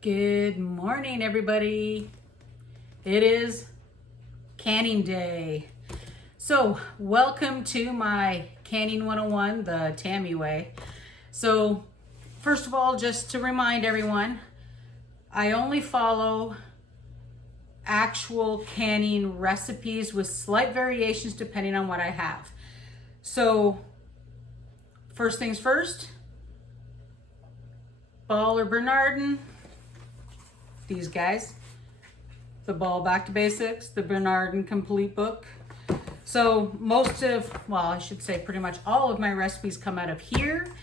Good morning, everybody. It is canning day. So welcome to my canning 101, the Tammy way. So first of all, just to remind everyone, I only follow actual canning recipes with slight variations depending on what I have. So first things first, Ball or Bernardin, these guys, the Ball Back to Basics, the Bernardin Complete Book. So most of, well, I should say pretty much all of my recipes come out of here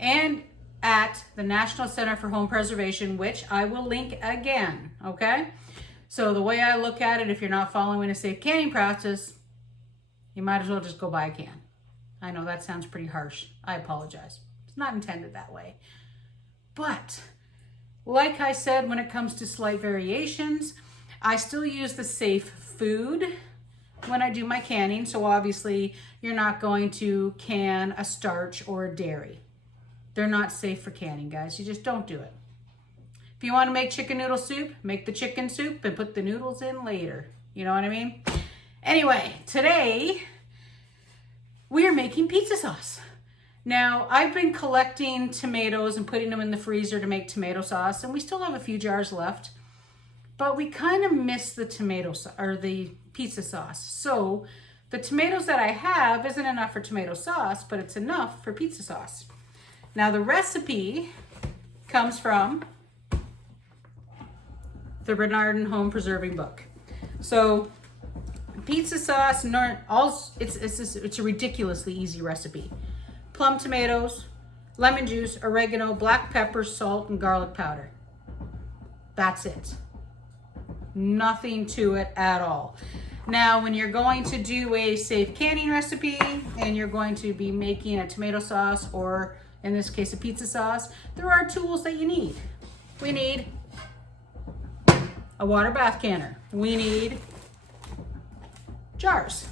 and at the National Center for Home Preservation, which I will link again, okay? So the way I look at it, if you're not following a safe canning practice, you might as well just go buy a can. I know that sounds pretty harsh. I apologize. It's not intended that way. But like I said, when it comes to slight variations, I still use the safe food when I do my canning. So obviously you're not going to can a starch or a dairy. They're not safe for canning, guys. You just don't do it. If you want to make chicken noodle soup, make the chicken soup and put the noodles in later. You know what I mean? Anyway, today we are making pizza sauce. Now, I've been collecting tomatoes and putting them in the freezer to make tomato sauce, and we still have a few jars left, but we kind of miss the tomato or the pizza sauce. So the tomatoes that I have isn't enough for tomato sauce, but it's enough for pizza sauce. Now, the recipe comes from the Bernardin Home Preserving Book. So pizza sauce, it's a ridiculously easy recipe. Plum tomatoes, lemon juice, oregano, black pepper, salt, and garlic powder. That's it. Nothing to it at all. Now, when you're going to do a safe canning recipe and you're going to be making a tomato sauce, or in this case a pizza sauce, there are tools that you need. We need a water bath canner. We need jars.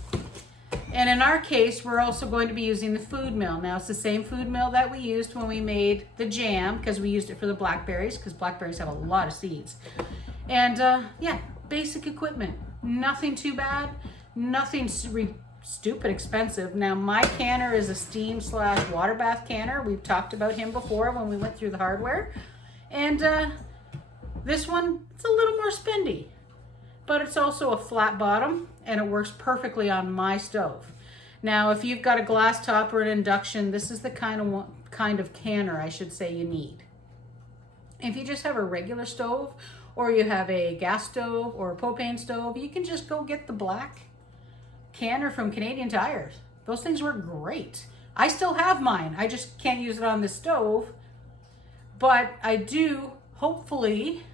And in our case, we're also going to be using the food mill. Now, it's the same food mill that we used when we made the jam, because we used it for the blackberries, because blackberries have a lot of seeds. And yeah, basic equipment. Nothing too bad, nothing stupid expensive. Now, my canner is a steam/water bath canner. We've talked about him before when we went through the hardware. And this one, it's a little more spendy, but it's also a flat bottom and it works perfectly on my stove. Now, if you've got a glass top or an induction, this is the kind of canner, I should say, you need. If you just have a regular stove, or you have a gas stove or a propane stove, you can just go get the black canner from Canadian Tires. Those things work great. I still have mine. I just can't use it on the stove, but I do, hopefully,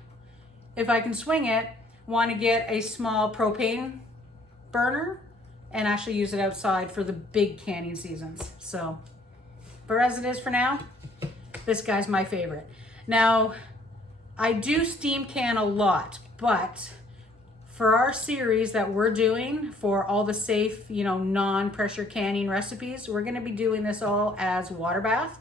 if I can swing it, want to get a small propane burner and actually use it outside for the big canning seasons. So, but as it is for now, this guy's my favorite. Now, I do steam can a lot, but for our series that we're doing for all the safe, non-pressure canning recipes, we're going to be doing this all as water bath,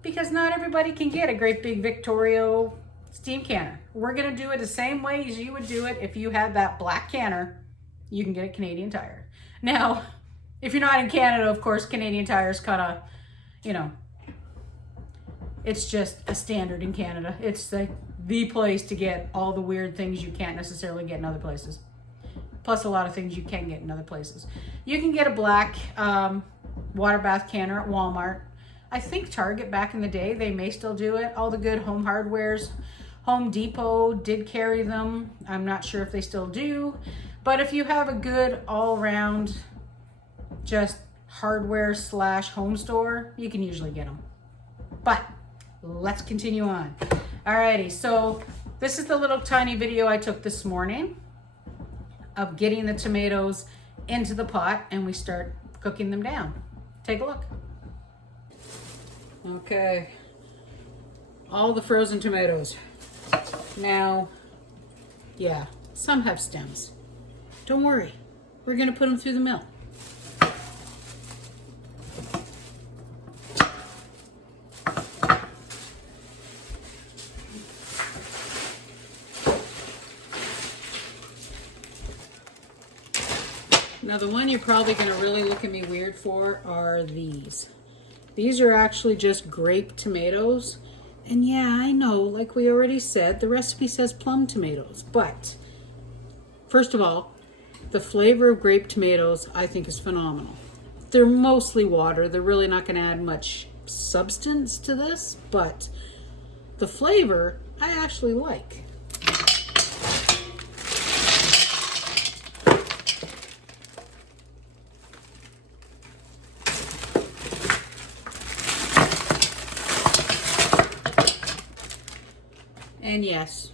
because not everybody can get a great big Victorio steam canner. We're going to do it the same way as you would do it if you had that black canner. You can get a Canadian Tire. Now, if you're not in Canada, of course, Canadian Tire's kind of, it's just a standard in Canada. It's like the place to get all the weird things you can't necessarily get in other places. Plus a lot of things you can get in other places. You can get a black water bath canner at Walmart. I think Target back in the day, they may still do it. All the good home hardwares, Home Depot did carry them. I'm not sure if they still do. But if you have a good all-round just hardware/home store, you can usually get them. But let's continue on. Alrighty, so this is the little tiny video I took this morning of getting the tomatoes into the pot, and we start cooking them down. Take a look. Okay, all the frozen tomatoes. Now, yeah, some have stems. Don't worry, we're gonna put them through the mill. Now the one you're probably going to really look at me weird for are these. These are actually just grape tomatoes. And yeah, I know, like we already said, the recipe says plum tomatoes. But first of all, the flavor of grape tomatoes I think is phenomenal. They're mostly water. They're really not going to add much substance to this, but the flavor I actually like. And yes,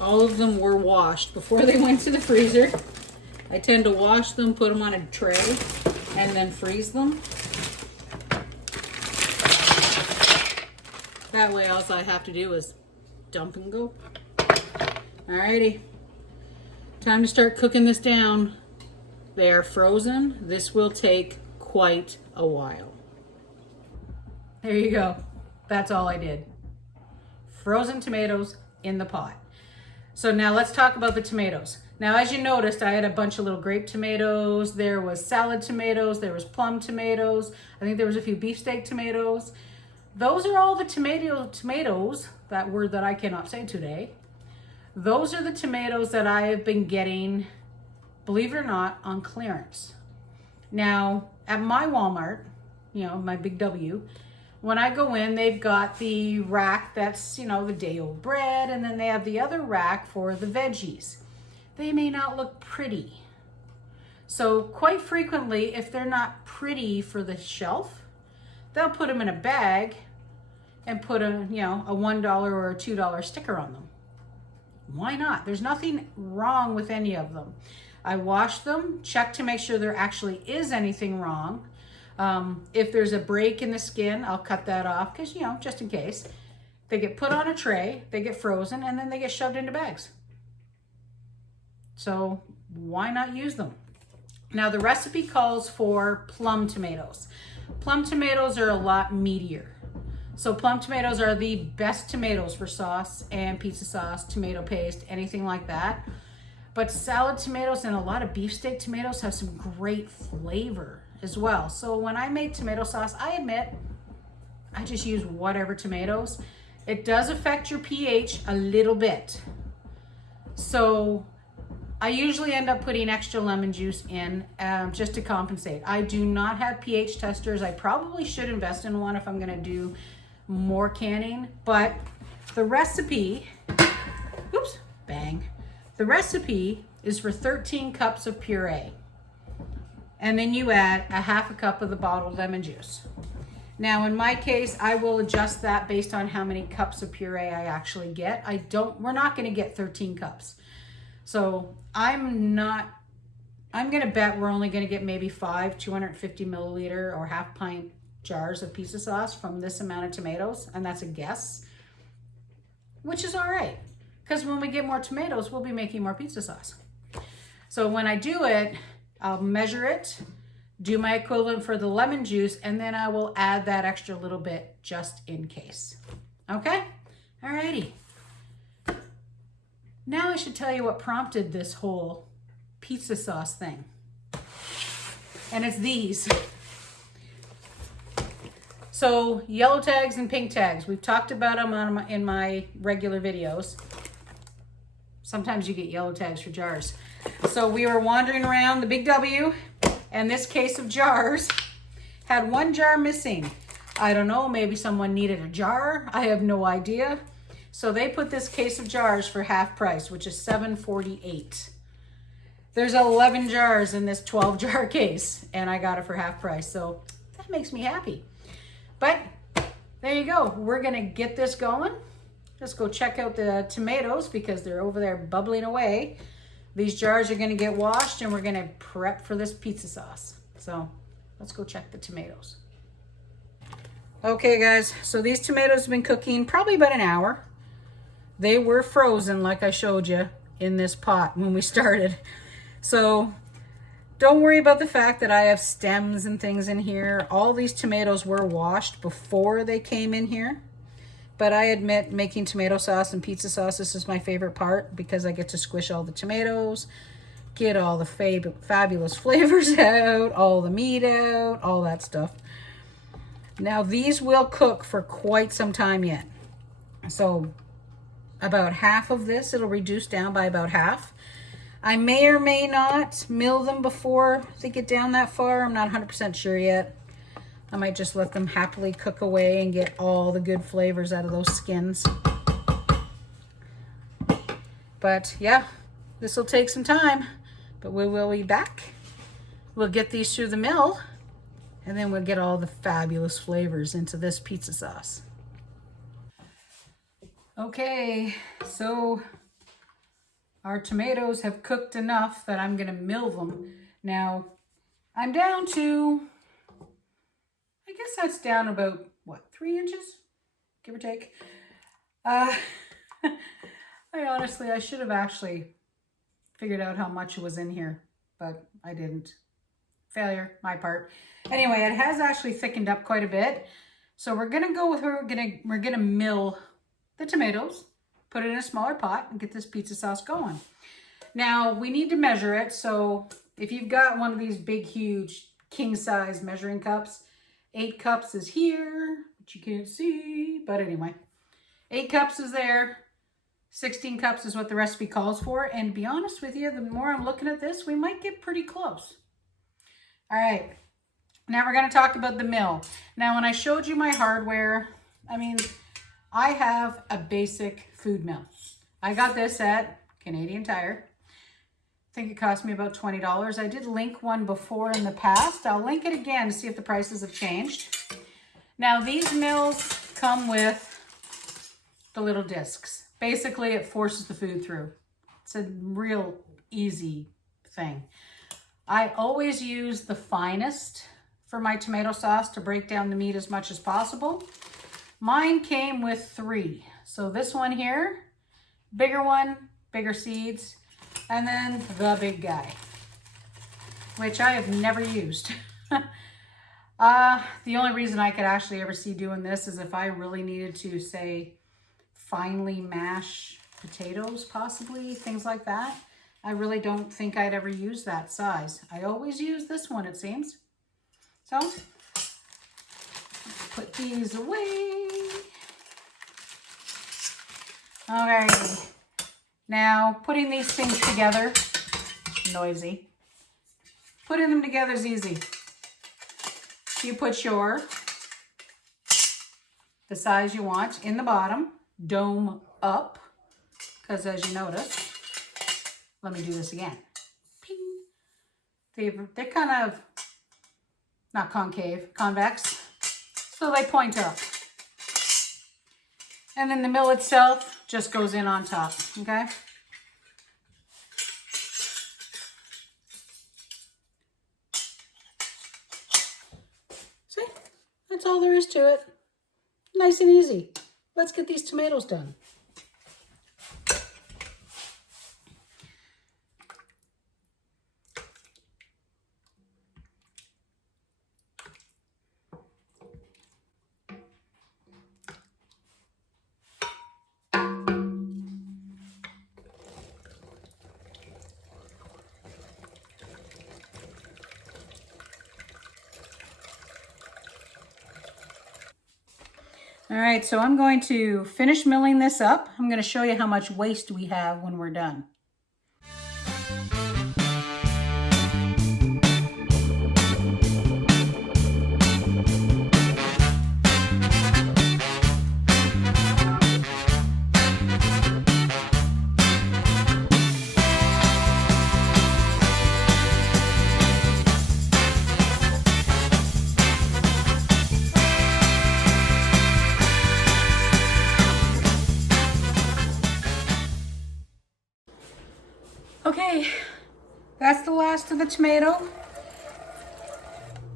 all of them were washed before they went to the freezer. I tend to wash them, put them on a tray, and then freeze them. That way all I have to do is dump and go. Alrighty, time to start cooking this down. They are frozen. This will take quite a while. There you go. That's all I did. Frozen tomatoes in the pot. So now let's talk about the tomatoes. Now, as you noticed, I had a bunch of little grape tomatoes. There was salad tomatoes. There was plum tomatoes. I think there was a few beefsteak tomatoes. Those are all the tomatoes, that word that I cannot say today. Those are the tomatoes that I have been getting, believe it or not, on clearance. Now, at my Walmart, you know, my big W, when I go in, they've got the rack that's, you know, the day-old bread, and then they have the other rack for the veggies. They may not look pretty. So quite frequently, if they're not pretty for the shelf, they'll put them in a bag and put a, you know, a $1 or a $2 sticker on them. Why not? There's nothing wrong with any of them. I wash them, check to make sure there actually is anything wrong. If there's a break in the skin, I'll cut that off because, you know, just in case. They get put on a tray, they get frozen, and then they get shoved into bags. So why not use them? Now the recipe calls for plum tomatoes. Plum tomatoes are a lot meatier. So plum tomatoes are the best tomatoes for sauce and pizza sauce, tomato paste, anything like that. But salad tomatoes and a lot of beefsteak tomatoes have some great flavor as well. So when I make tomato sauce, I admit I just use whatever tomatoes. It does affect your pH a little bit. So I usually end up putting extra lemon juice in just to compensate. I do not have pH testers. I probably should invest in one if I'm gonna do more canning, but the recipe, oops, bang. The recipe is for 13 cups of puree. And then you add a half a cup of the bottled lemon juice. Now in my case, I will adjust that based on how many cups of puree I actually get. We're not gonna get 13 cups. So I'm gonna bet we're only gonna get maybe 5 250 milliliter or half pint jars of pizza sauce from this amount of tomatoes, and that's a guess, which is all right, because when we get more tomatoes, we'll be making more pizza sauce. So when I do it, I'll measure it, do my equivalent for the lemon juice, and then I will add that extra little bit just in case. Okay? Alrighty. Now I should tell you what prompted this whole pizza sauce thing. And it's these. So yellow tags and pink tags, we've talked about them in my regular videos. Sometimes you get yellow tags for jars. So we were wandering around the Big W, and this case of jars had one jar missing. I don't know, maybe someone needed a jar. I have no idea. So they put this case of jars for half price, which is $7.48. There's 11 jars in this 12 jar case, and I got it for half price. So that makes me happy. But there you go. We're gonna get this going. Let's go check out the tomatoes because they're over there bubbling away. These jars are gonna get washed and we're gonna prep for this pizza sauce. So let's go check the tomatoes. Okay guys, so these tomatoes have been cooking probably about an hour. They were frozen like I showed you in this pot when we started. So don't worry about the fact that I have stems and things in here. All these tomatoes were washed before they came in here. But I admit making tomato sauce and pizza sauce, this is my favorite part because I get to squish all the tomatoes, get all the fabulous flavors out, all the meat out, all that stuff. Now these will cook for quite some time yet. So about half of this, it'll reduce down by about half. I may or may not mill them before they get down that far. I'm not 100% sure yet. I might just let them happily cook away and get all the good flavors out of those skins. But yeah, this will take some time, but we will be back. We'll get these through the mill, and then we'll get all the fabulous flavors into this pizza sauce. Okay, so our tomatoes have cooked enough that I'm gonna mill them. Now, I'm down to, I guess that's down about, what, 3 inches? Give or take. I should have actually figured out how much was in here, but I didn't. Failure, my part. Anyway, it has actually thickened up quite a bit. So we're gonna go with we're gonna mill the tomatoes, put it in a smaller pot, and get this pizza sauce going. Now we need to measure it. So if you've got one of these big, huge, king size measuring cups, 8 cups is here, which you can't see, but anyway, 8 cups is there. 16 cups is what the recipe calls for. And to be honest with you, the more I'm looking at this, we might get pretty close. All right, now we're gonna talk about the mill. Now, when I showed you my hardware, I mean, I have a basic food mill. I got this at Canadian Tire. I think it cost me about $20. I did link one before in the past. I'll link it again to see if the prices have changed. Now, these mills come with the little discs. Basically, it forces the food through. It's a real easy thing. I always use the finest for my tomato sauce to break down the meat as much as possible. Mine came with 3. So this one here, bigger one, bigger seeds, and then the big guy, which I have never used. The only reason I could actually ever see doing this is if I really needed to, say, finely mash potatoes, possibly, things like that. I really don't think I'd ever use that size. I always use this one, it seems. So, put these away. Alrighty. Now, putting these things together, noisy. Putting them together is easy. You put the size you want in the bottom, dome up, because as you notice, let me do this again. Ping. They're kind of, not concave, convex, so they point up. And then the mill itself just goes in on top, okay? See, that's all there is to it. Nice and easy. Let's get these tomatoes done. All right, so I'm going to finish milling this up. I'm going to show you how much waste we have when we're done. Okay, that's the last of the tomato,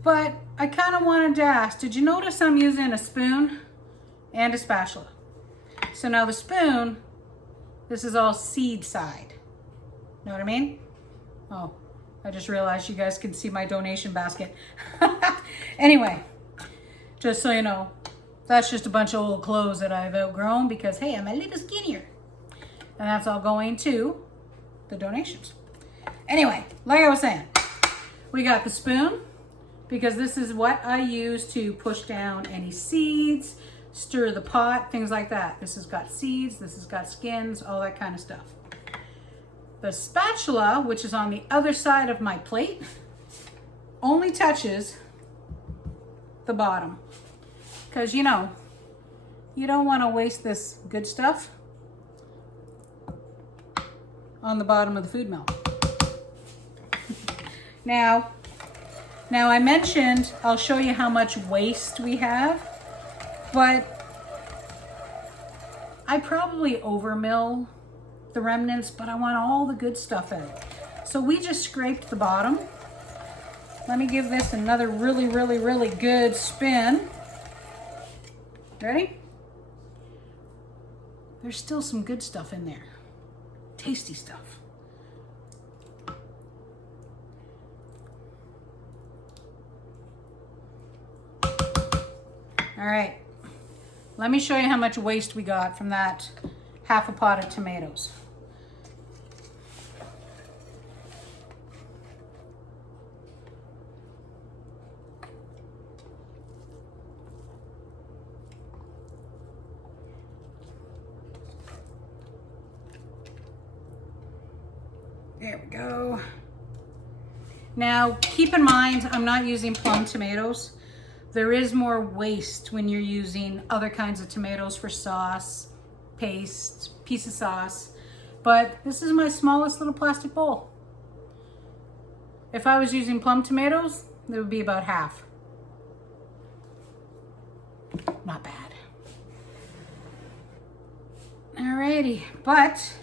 but I kind of wanted to ask, did you notice I'm using a spoon and a spatula? So now the spoon, this is all seed side. Know what I mean? Oh, I just realized you guys can see my donation basket. Anyway, just so you know, that's just a bunch of old clothes that I've outgrown because, hey, I'm a little skinnier. And that's all going to the donations. Anyway, like I was saying, we got the spoon because this is what I use to push down any seeds, stir the pot, things like that. This has got seeds, this has got skins, all that kind of stuff. The spatula, which is on the other side of my plate, only touches the bottom. Because, you know, you don't want to waste this good stuff on the bottom of the food mill. Now I mentioned I'll show you how much waste we have, but I probably overmill the remnants, but I want all the good stuff in it. So we just scraped the bottom. Let me give this another really, really, really good spin. Ready? There's still some good stuff in there. Tasty stuff. All right, let me show you how much waste we got from that half a pot of tomatoes. There we go. Now, keep in mind, I'm not using plum tomatoes. There is more waste when you're using other kinds of tomatoes for sauce, paste, piece of sauce. But this is my smallest little plastic bowl. If I was using plum tomatoes, it would be about half. Not bad. Alrighty, but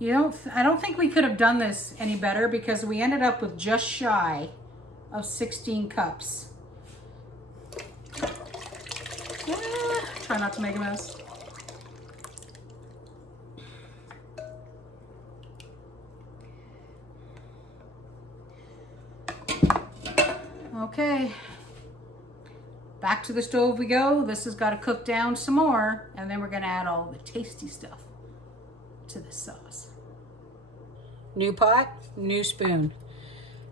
I don't think we could have done this any better because we ended up with just shy of 16 cups. Try not to make a mess. Okay, back to the stove we go. This has got to cook down some more, and then we're going to add all the tasty stuff to this sauce. New pot, new spoon.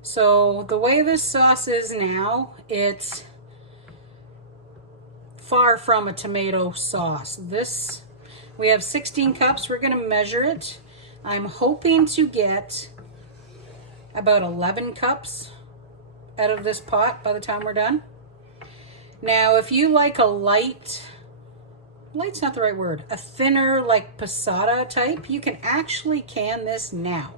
So the way this sauce is now, it's far from a tomato sauce. This, we have 16 cups. We're going to measure it. I'm hoping to get about 11 cups out of this pot by the time we're done. Now, if you like a light's not the right word, a thinner like passata type, you can actually can this now.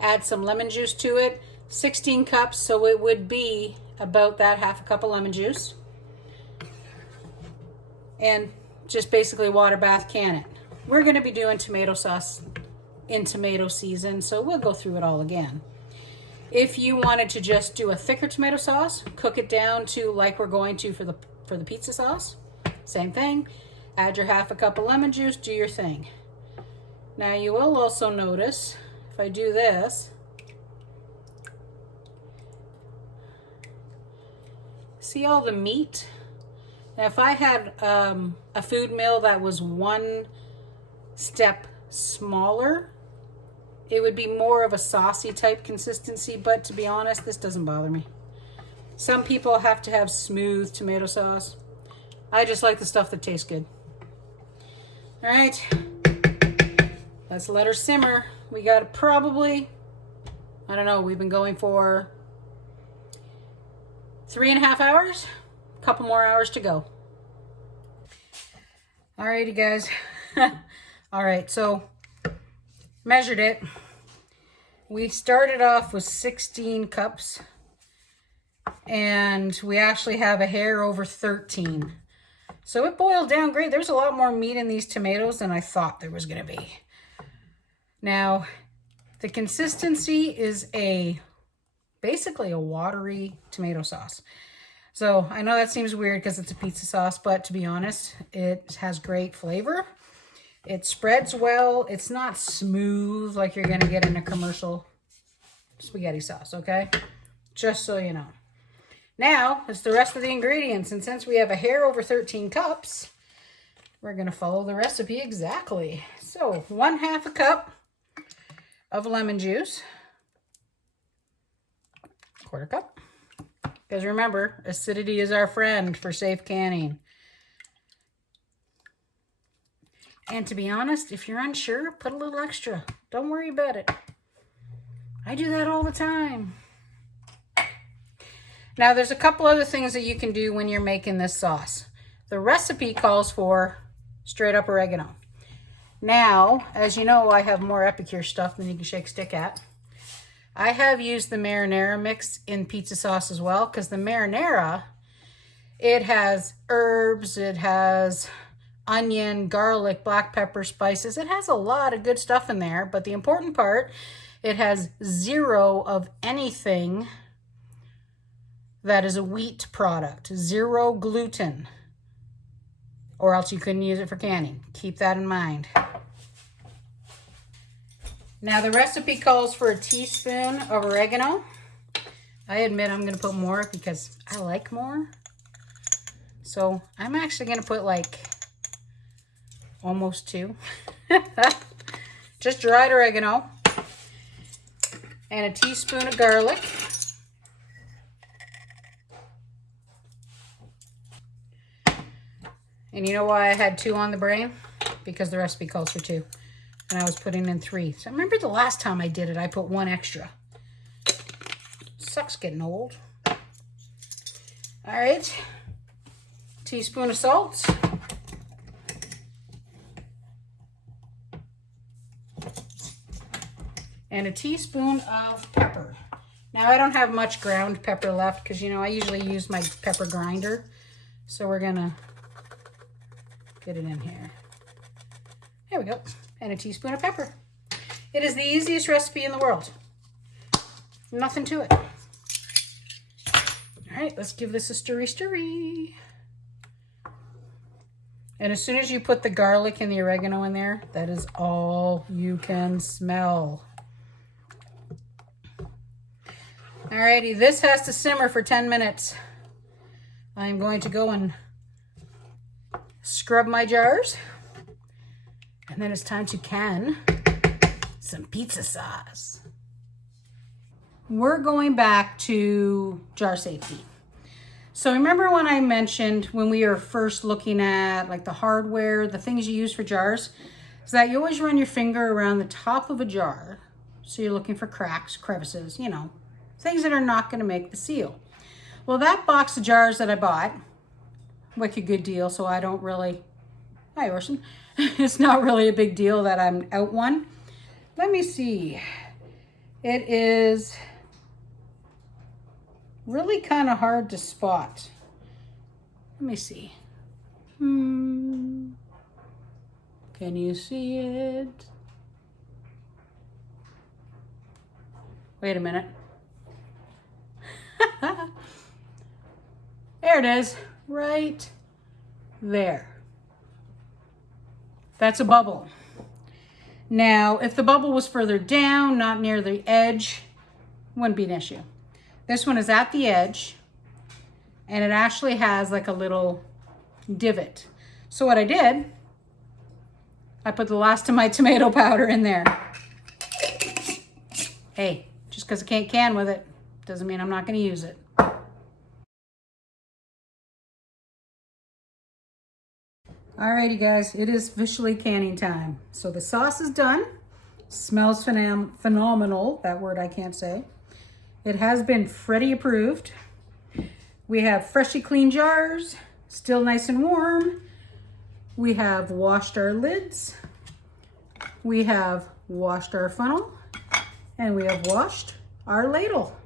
Add some lemon juice to it, 16 cups, so it would be about that half a cup of lemon juice. And just basically water bath can it. We're going to be doing tomato sauce in tomato season, so we'll go through it all again. If you wanted to just do a thicker tomato sauce, cook it down to like we're going to for the pizza sauce. Same thing. Add your half a cup of lemon juice, do your thing. Now you will also notice, if I do this, see all the meat? Now, if I had a food mill that was one step smaller, it would be more of a saucy type consistency, but to be honest, this doesn't bother me. Some people have to have smooth tomato sauce. I just like the stuff that tastes good. All right, let's let her simmer. We got probably, I don't know, we've been going for 3.5 hours. Couple more hours to go. Alrighty, guys. All right, so measured it. We started off with 16 cups, and we actually have a hair over 13. So it boiled down great. There's a lot more meat in these tomatoes than I thought there was going to be. Now, the consistency is basically a watery tomato sauce. So I know that seems weird because it's a pizza sauce, but to be honest, it has great flavor. It spreads well. It's not smooth like you're going to get in a commercial spaghetti sauce, okay? Just so you know. Now, it's the rest of the ingredients. And since we have a hair over 13 cups, we're going to follow the recipe exactly. So 1/2 cup of lemon juice. 1/4 cup. Because remember, acidity is our friend for safe canning. And to be honest, if you're unsure, put a little extra. Don't worry about it. I do that all the time. Now, there's a couple other things that you can do when you're making this sauce. The recipe calls for straight up oregano. Now, as you know, I have more Epicure stuff than you can shake a stick at. I have used the marinara mix in pizza sauce as well, because the marinara, it has herbs, it has onion, garlic, black pepper, spices. It has a lot of good stuff in there, but the important part, it has 0 of anything that is a wheat product, 0 gluten, or else you couldn't use it for canning. Keep that in mind. Now the recipe calls for a teaspoon of oregano. I admit I'm going to put more because I like more. So I'm actually going to put like almost 2. Just dried oregano. And a teaspoon of garlic. And you know why I had 2 on the brain? Because the recipe calls for 2. And I was putting in 3. So I remember the last time I did it, I put 1 extra. Sucks getting old. All right. Teaspoon of salt. And a teaspoon of pepper. Now I don't have much ground pepper left because, you know, I usually use my pepper grinder. So we're gonna get it in here. There we go. And a teaspoon of pepper. It is the easiest recipe in the world. Nothing to it. All right, let's give this a stirry. And as soon as you put the garlic and the oregano in there, that is all you can smell. Alrighty, this has to simmer for 10 minutes. I'm going to go and scrub my jars. And then it's time to can some pizza sauce. We're going back to jar safety. So remember when I mentioned when we were first looking at like the hardware, the things you use for jars, is that you always run your finger around the top of a jar. So you're looking for cracks, crevices, you know, things that are not going to make the seal. Well, that box of jars that I bought, wicked good deal, so I don't really, hi Orson, it's not really a big deal that I'm out one. Let me see. It is really kind of hard to spot. Let me see. Can you see it? Wait a minute. There it is, right there. That's a bubble. Now, if the bubble was further down, not near the edge, wouldn't be an issue. This one is at the edge, and it actually has like a little divot. So what I did, I put the last of my tomato powder in there. Hey, just because I can't can with it, doesn't mean I'm not going to use it. Alrighty guys, it is officially canning time. So the sauce is done. Smells phenomenal. That word I can't say. It has been Freddy approved. We have freshly clean jars, still nice and warm. We have washed our lids. We have washed our funnel. And we have washed our ladle.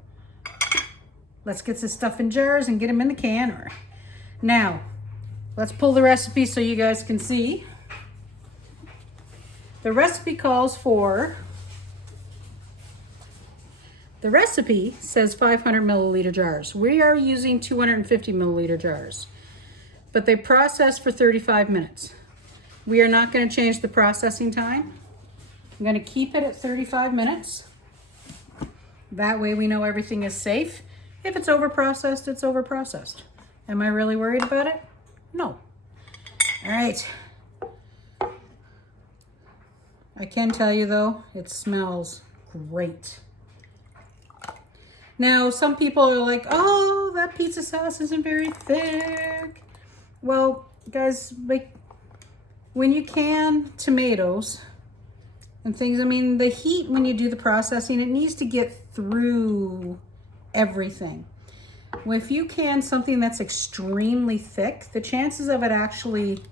Let's get this stuff in jars and get them in the canner. Now, let's pull the recipe so you guys can see. The recipe calls for, the recipe says 500 milliliter jars. We are using 250 milliliter jars, but they process for 35 minutes. We are not going to change the processing time. I'm going to keep it at 35 minutes. That way we know everything is safe. If it's overprocessed, it's overprocessed. Am I really worried about it? No. All right. I can tell you though, it smells great. Now, some people are like, oh, that pizza sauce isn't very thick. Well, guys, like when you can tomatoes and things, I mean, the heat when you do the processing, it needs to get through everything. If you can something that's extremely thick, the chances of it actually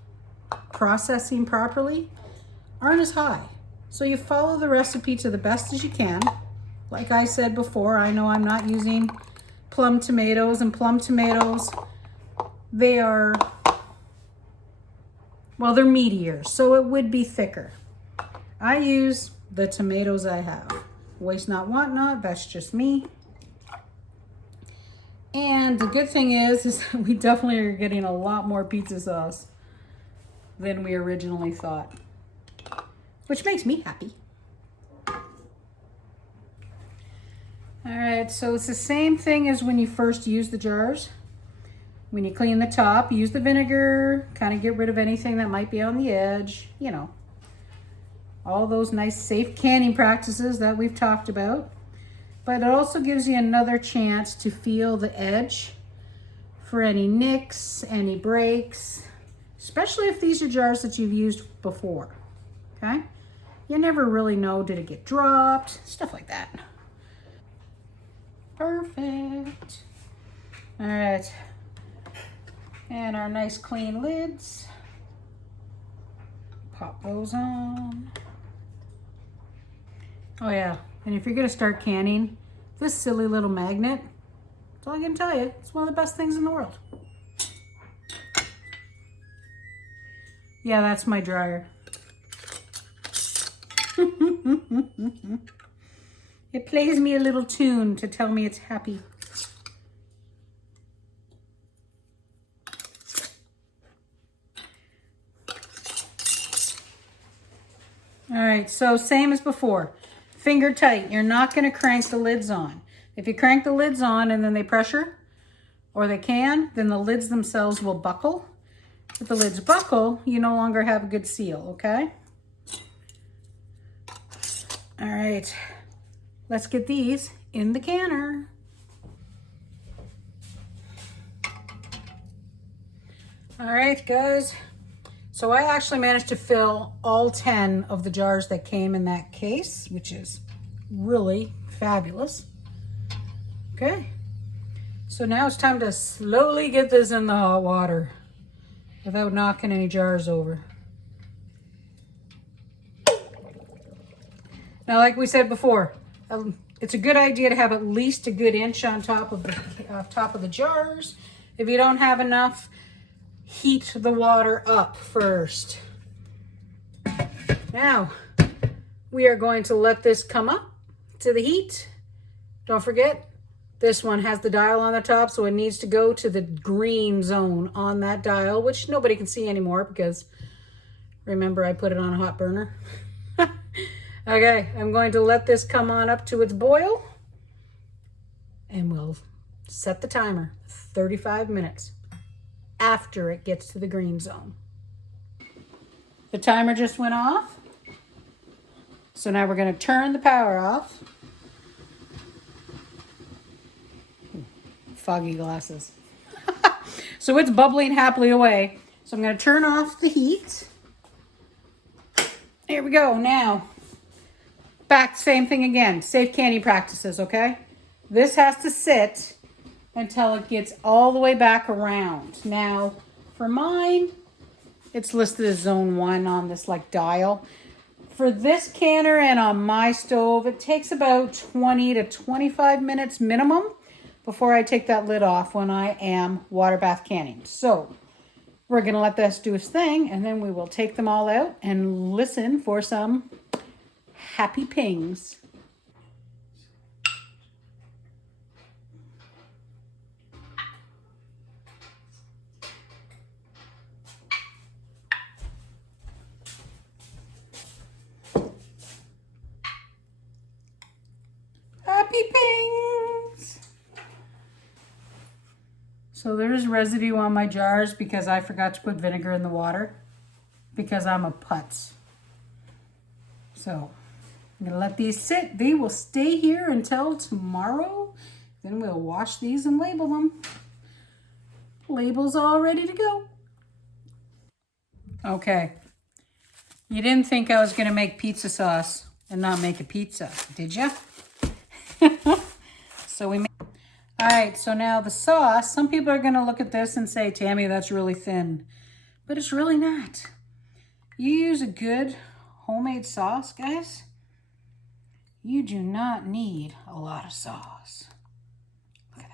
processing properly aren't as high. So you follow the recipe to the best as you can. Like I said before, I know I'm not using plum tomatoes, and plum tomatoes, they are, well, they're meatier, so it would be thicker. I use the tomatoes I have. Waste not, want not, that's just me. And the good thing is we definitely are getting a lot more pizza sauce than we originally thought, which makes me happy. All right, so it's the same thing as when you first use the jars. When you clean the top, use the vinegar, kind of get rid of anything that might be on the edge, you know, all those nice safe canning practices that we've talked about. But it also gives you another chance to feel the edge for any nicks, any breaks, especially if these are jars that you've used before, okay? You never really know, did it get dropped, stuff like that. Perfect. All right. And our nice clean lids. Pop those on. Oh yeah, and if you're gonna start canning, this silly little magnet, that's all I can tell you, it's one of the best things in the world. Yeah, that's my dryer. It plays me a little tune to tell me it's happy. All right, so same as before. Finger tight. You're not going to crank the lids on. If you crank the lids on and then they pressure, or they can, then the lids themselves will buckle. If the lids buckle, you no longer have a good seal, okay? All right. Let's get these in the canner. All right, guys. So I actually managed to fill all 10 of the jars that came in that case, which is really fabulous. Okay. So now it's time to slowly get this in the hot water without knocking any jars over. Now, like we said before, it's a good idea to have at least a good inch on top of the jars. If you don't have enough, heat the water up first. Now, we are going to let this come up to the heat. Don't forget, this one has the dial on the top, so it needs to go to the green zone on that dial, which nobody can see anymore because, remember, I put it on a hot burner. Okay, I'm going to let this come on up to its boil, and we'll set the timer 35 minutes after it gets to the green zone. The timer just went off, so now we're going to turn the power off. Foggy glasses. So it's bubbling happily away. So I'm going to turn off the heat. Here we go. Now, back, same thing again. Safe canning practices, okay? This has to sit until it gets all the way back around. Now, for mine, it's listed as zone 1 on this like dial. For this canner and on my stove, it takes about 20 to 25 minutes minimum before I take that lid off when I am water bath canning. So we're gonna let this do its thing, and then we will take them all out and listen for some happy pings. Happy pings! So there's residue on my jars because I forgot to put vinegar in the water because I'm a putz. So I'm gonna let these sit. They will stay here until tomorrow. Then we'll wash these and label them. Labels all ready to go. Okay. You didn't think I was going to make pizza sauce and not make a pizza, did you? So we made... All right, so now the sauce, some people are going to look at this and say, Tammy, that's really thin. But it's really not. You use a good homemade sauce, guys, you do not need a lot of sauce. Look at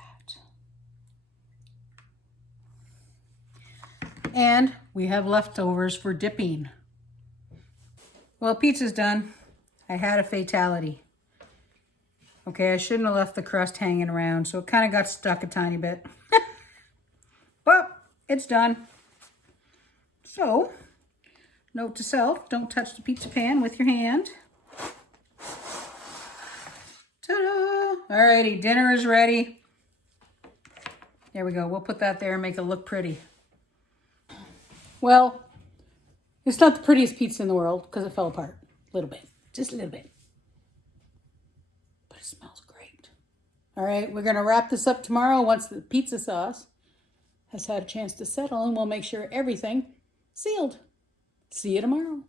that. And we have leftovers for dipping. Well, pizza's done. I had a fatality. Okay, I shouldn't have left the crust hanging around, so it kind of got stuck a tiny bit. But it's done. So, note to self, don't touch the pizza pan with your hand. Ta-da! Alrighty, dinner is ready. There we go. We'll put that there and make it look pretty. Well, it's not the prettiest pizza in the world because it fell apart a little bit. Just a little bit. But it smells great. All right, we're going to wrap this up tomorrow once the pizza sauce has had a chance to settle, and we'll make sure everything sealed. See you tomorrow.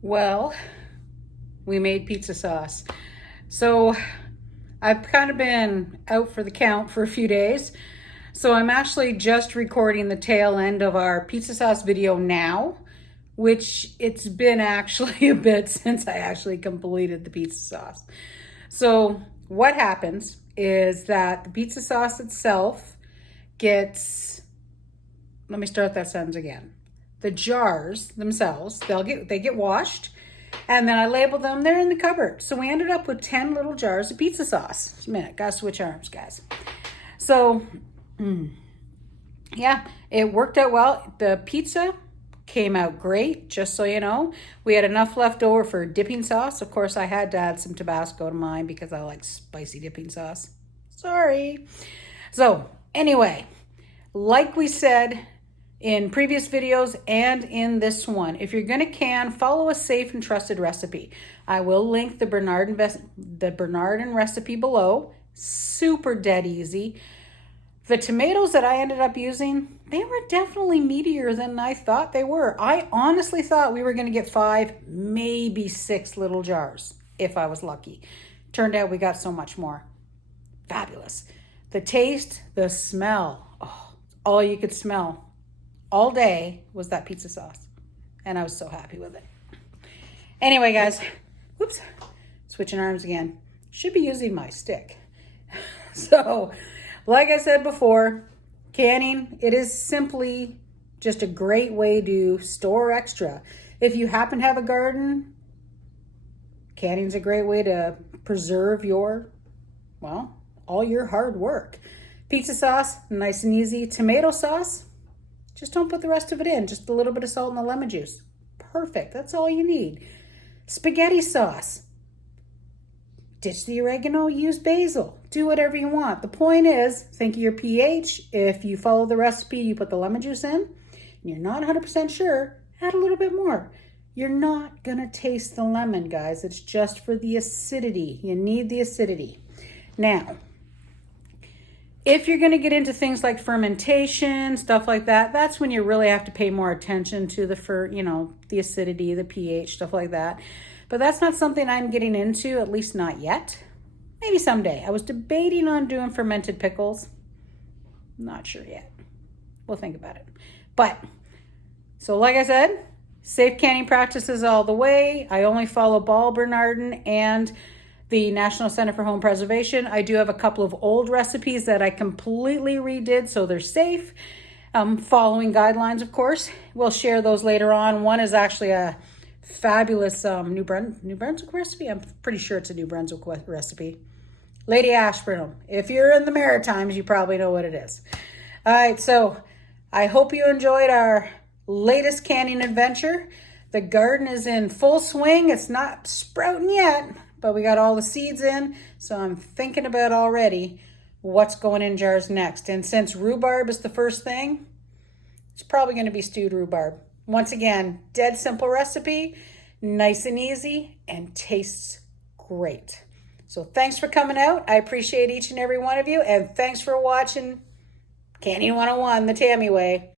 Well, we made pizza sauce. So I've kind of been out for the count for a few days. So I'm actually just recording the tail end of our pizza sauce video now, which it's been actually a bit since I actually completed the pizza sauce. So what happens is that the pizza sauce itself gets, let me start that sentence again. The jars themselves, they get washed, and then I label them. They're in the cupboard. So we ended up with 10 little jars of pizza sauce. Just a minute, gotta switch arms, guys. So, yeah, it worked out well. The pizza came out great, just so you know. We had enough left over for dipping sauce. Of course, I had to add some Tabasco to mine because I like spicy dipping sauce. Sorry. So, anyway, like we said in previous videos and in this one, if you're gonna can, follow a safe and trusted recipe. I will link the Bernardin recipe below. Super dead easy. The tomatoes that I ended up using, they were definitely meatier than I thought they were. I honestly thought we were gonna get 5, maybe 6 little jars, if I was lucky. Turned out we got so much more. Fabulous. The taste, the smell, oh, all you could smell all day was that pizza sauce. And I was so happy with it. Anyway, guys, whoops, switching arms again. Should be using my stick. So, like I said before, canning, it is simply just a great way to store extra. If you happen to have a garden, canning is a great way to preserve your, well, all your hard work. Pizza sauce, nice and easy. Tomato sauce, just don't put the rest of it in. Just a little bit of salt and the lemon juice. Perfect. That's all you need. Spaghetti sauce. Ditch the oregano, use basil. Do whatever you want. The point is, think of your pH. If you follow the recipe, you put the lemon juice in, and you're not 100% sure, add a little bit more. You're not going to taste the lemon, guys. It's just for the acidity. You need the acidity. Now, if you're going to get into things like fermentation, stuff like that, that's when you really have to pay more attention to the acidity, the pH, stuff like that. But that's not something I'm getting into, at least not yet. Maybe someday. I was debating on doing fermented pickles. Not sure yet. We'll think about it. But, so like I said, safe canning practices all the way. I only follow Ball, Bernardin, and the National Center for Home Preservation. I do have a couple of old recipes that I completely redid, so they're safe. Following guidelines, of course. We'll share those later on. One is actually a fabulous New Brunswick recipe. I'm pretty sure it's a New Brunswick recipe. Lady Ashburnham. If you're in the Maritimes, you probably know what it is. All right, so I hope you enjoyed our latest canning adventure. The garden is in full swing. It's not sprouting yet, but we got all the seeds in, so I'm thinking about already what's going in jars next. And since rhubarb is the first thing, it's probably going to be stewed rhubarb. Once again, dead simple recipe. Nice and easy and tastes great. So thanks for coming out. I appreciate each and every one of you. And thanks for watching Canning 101 the Tammy way.